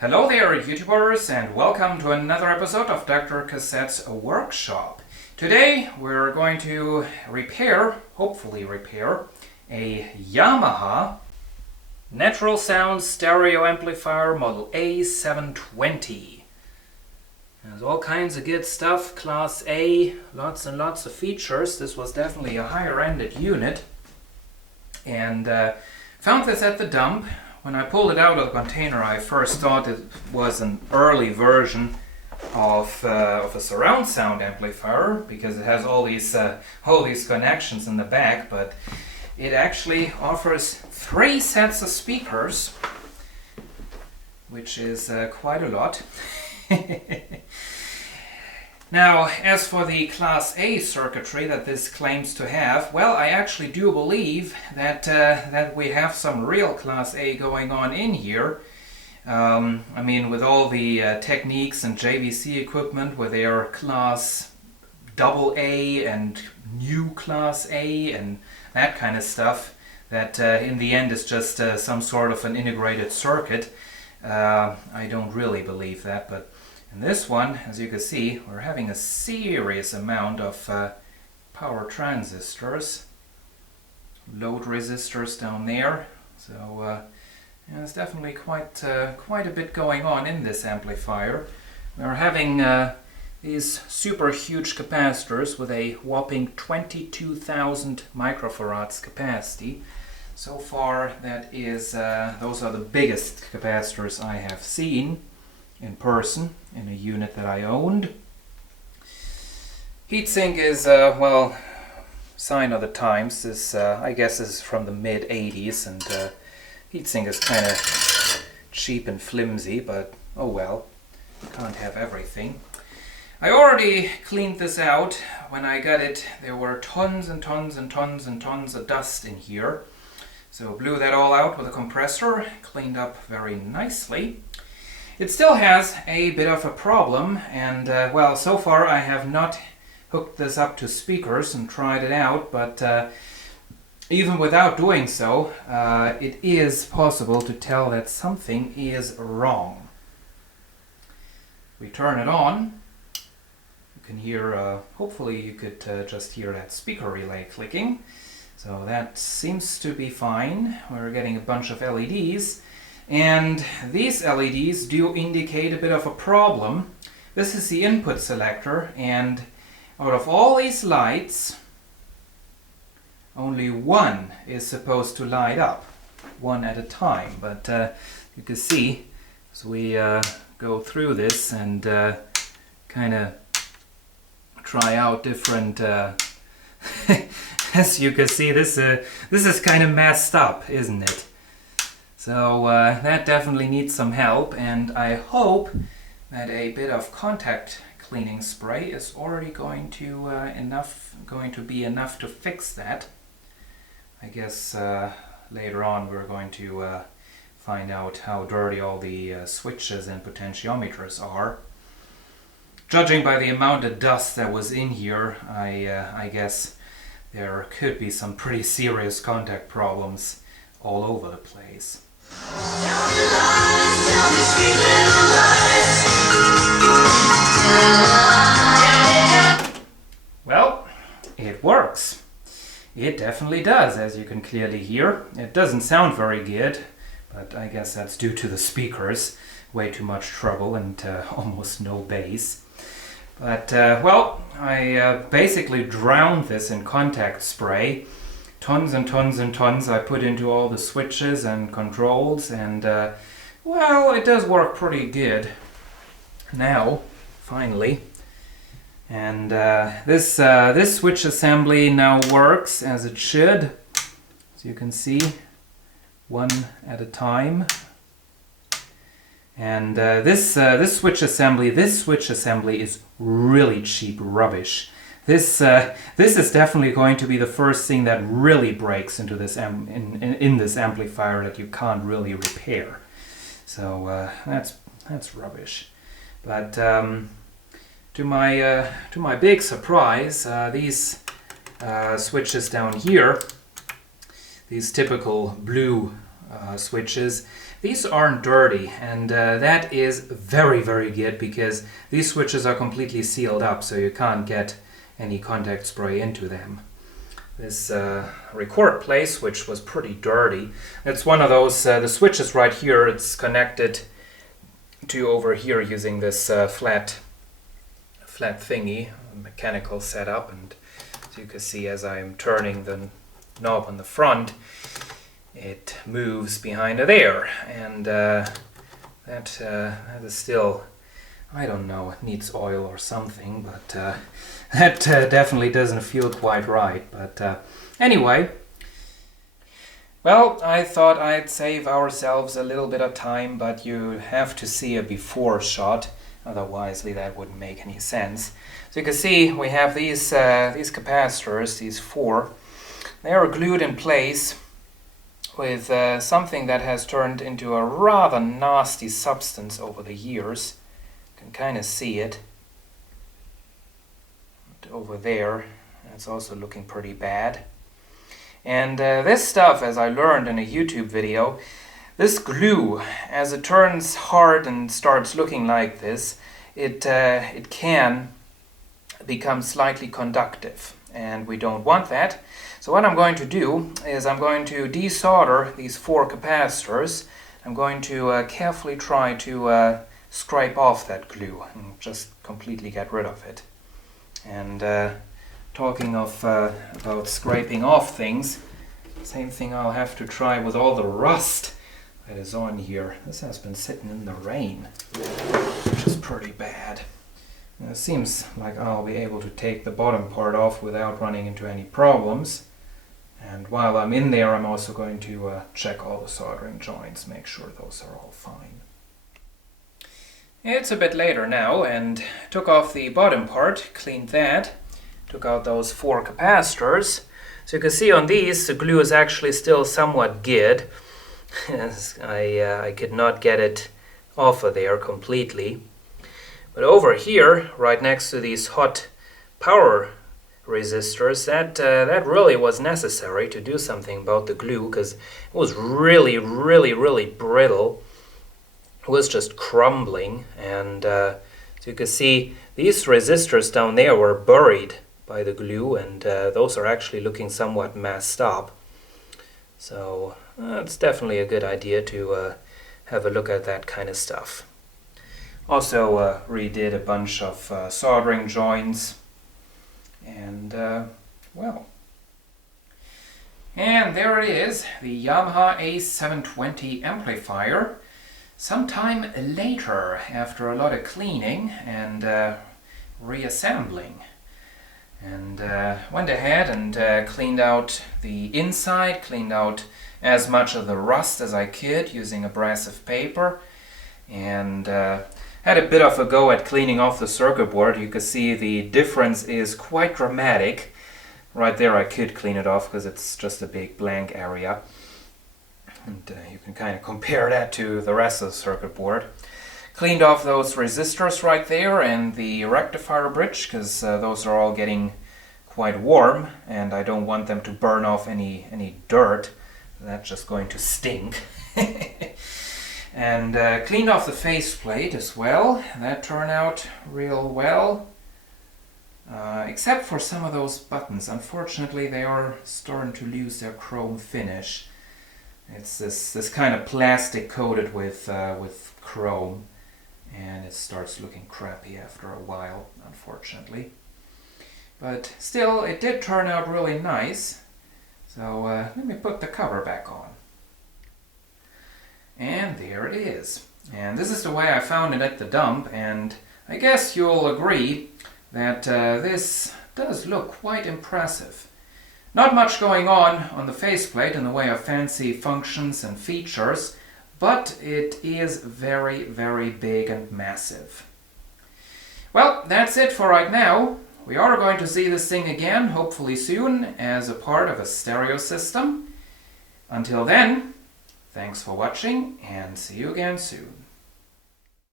Hello there, YouTubers, and welcome to another episode of DrCassette's workshop. Today we're going to hopefully repair, a Yamaha natural sound stereo amplifier model A-720. There's all kinds of good stuff, Class A, lots and lots of features. This was definitely a higher-ended unit, and found this at the dump. When I pulled it out of the container, I first thought it was an early version of a surround sound amplifier because it has all these connections in the back, but it actually offers 3 sets of speakers, which is quite a lot. Now, as for the Class A circuitry that this claims to have, well, I actually do believe that we have some real Class A going on in here. I mean, with all the Techniques and JVC equipment, where they are Class AA and new Class A and that kind of stuff, that in the end is just some sort of an integrated circuit. I don't really believe that, but in this one, as you can see, we're having a serious amount of power transistors, load resistors down there. So yeah, there's definitely quite a bit going on in this amplifier. We're having these super huge capacitors with a whopping 22,000 microfarads capacity. So far, that is those are the biggest capacitors I have seen in person in a unit that I owned. Heatsink is well, sign of the times. This I guess is from the mid 80s, and heatsink is kind of cheap and flimsy, but oh well, can't have everything. I already cleaned this out. When I got it, there were tons and tons and tons and tons of dust in here, so blew that all out with a compressor, cleaned up very nicely. It still has a bit of a problem, and well, so far I have not hooked this up to speakers and tried it out, but even without doing so, it is possible to tell that something is wrong. We turn it on. You can hear, hopefully you could just hear that speaker relay clicking. So that seems to be fine. We're getting a bunch of LEDs. And these LEDs do indicate a bit of a problem. This is the input selector, and out of all these lights, only one is supposed to light up, one at a time. But you can see, as we go through this and kind of try out different as you can see, this is kind of messed up, isn't it? So that definitely needs some help, and I hope that a bit of contact cleaning spray is already going to be enough to fix that. I guess later on we're going to find out how dirty all the switches and potentiometers are. Judging by the amount of dust that was in here, I guess there could be some pretty serious contact problems all over the place. Well, it works. It definitely does, as you can clearly hear. It doesn't sound very good, but I guess that's due to the speakers. Way too much treble and almost no bass. But, well, I basically drowned this in contact spray. Tons and tons and tons I put into all the switches and controls, and well, it does work pretty good now, finally. And this switch assembly now works as it should, as you can see, one at a time. And this switch assembly is really cheap rubbish. This is definitely going to be the first thing that really breaks into this in this amplifier that you can't really repair. So that's rubbish. But to my big surprise, these switches down here, these typical blue switches. These aren't dirty, and that is very, very good, because these switches are completely sealed up, so you can't get any contact spray into them. This record play switch was pretty dirty. It's one of those, the switches right here, it's connected to over here using this flat thingy, mechanical setup, and as you can see, as I'm turning the knob on the front, it moves behind there, and that is still, I don't know, it needs oil or something, but that definitely doesn't feel quite right. But anyway, well, I thought I'd save ourselves a little bit of time, but you have to see a before shot, otherwise that wouldn't make any sense. So you can see we have these capacitors, these four. They are glued in place with something that has turned into a rather nasty substance over the years. You can kind of see it over there. It's also looking pretty bad. And this stuff, as I learned in a YouTube video, this glue, as it turns hard and starts looking like this, it can become slightly conductive, and we don't want that. So what I'm going to do is I'm going to desolder these four capacitors. I'm going to carefully try to scrape off that glue and just completely get rid of it. And talking of about scraping off things, same thing I'll have to try with all the rust that is on here. This has been sitting in the rain, which is pretty bad. And it seems like I'll be able to take the bottom part off without running into any problems. And while I'm in there, I'm also going to check all the soldering joints, make sure those are all fine. It's a bit later now, and took off the bottom part, cleaned that, took out those four capacitors. So you can see on these, the glue is actually still somewhat good. I could not get it off of there completely. But over here, right next to these hot power resistors, that really was necessary to do something about the glue, because it was really, really, really brittle. It was just crumbling, and so you can see these resistors down there were buried by the glue, and those are actually looking somewhat messed up. So it's definitely a good idea to have a look at that kind of stuff. Also redid a bunch of soldering joints, and well, and there it is, the Yamaha A-720 amplifier. Sometime later, after a lot of cleaning and reassembling, and went ahead and cleaned out the inside, cleaned out as much of the rust as I could using abrasive paper, and had a bit of a go at cleaning off the circuit board. You can see the difference is quite dramatic. Right there I could clean it off because it's just a big blank area. And you can kind of compare that to the rest of the circuit board. Cleaned off those resistors right there and the rectifier bridge, because those are all getting quite warm and I don't want them to burn off any dirt. That's just going to stink. And cleaned off the faceplate as well. That turned out real well. Except for some of those buttons. Unfortunately, they are starting to lose their chrome finish. It's this kind of plastic coated with chrome, and it starts looking crappy after a while, unfortunately. But still, it did turn out really nice. So let me put the cover back on. And there it is. And this is the way I found it at the dump, and I guess you'll agree that this does look quite impressive. Not much going on the faceplate in the way of fancy functions and features, but it is very, very big and massive. Well, that's it for right now. We are going to see this thing again, hopefully soon, as a part of a stereo system. Until then, thanks for watching, and see you again soon.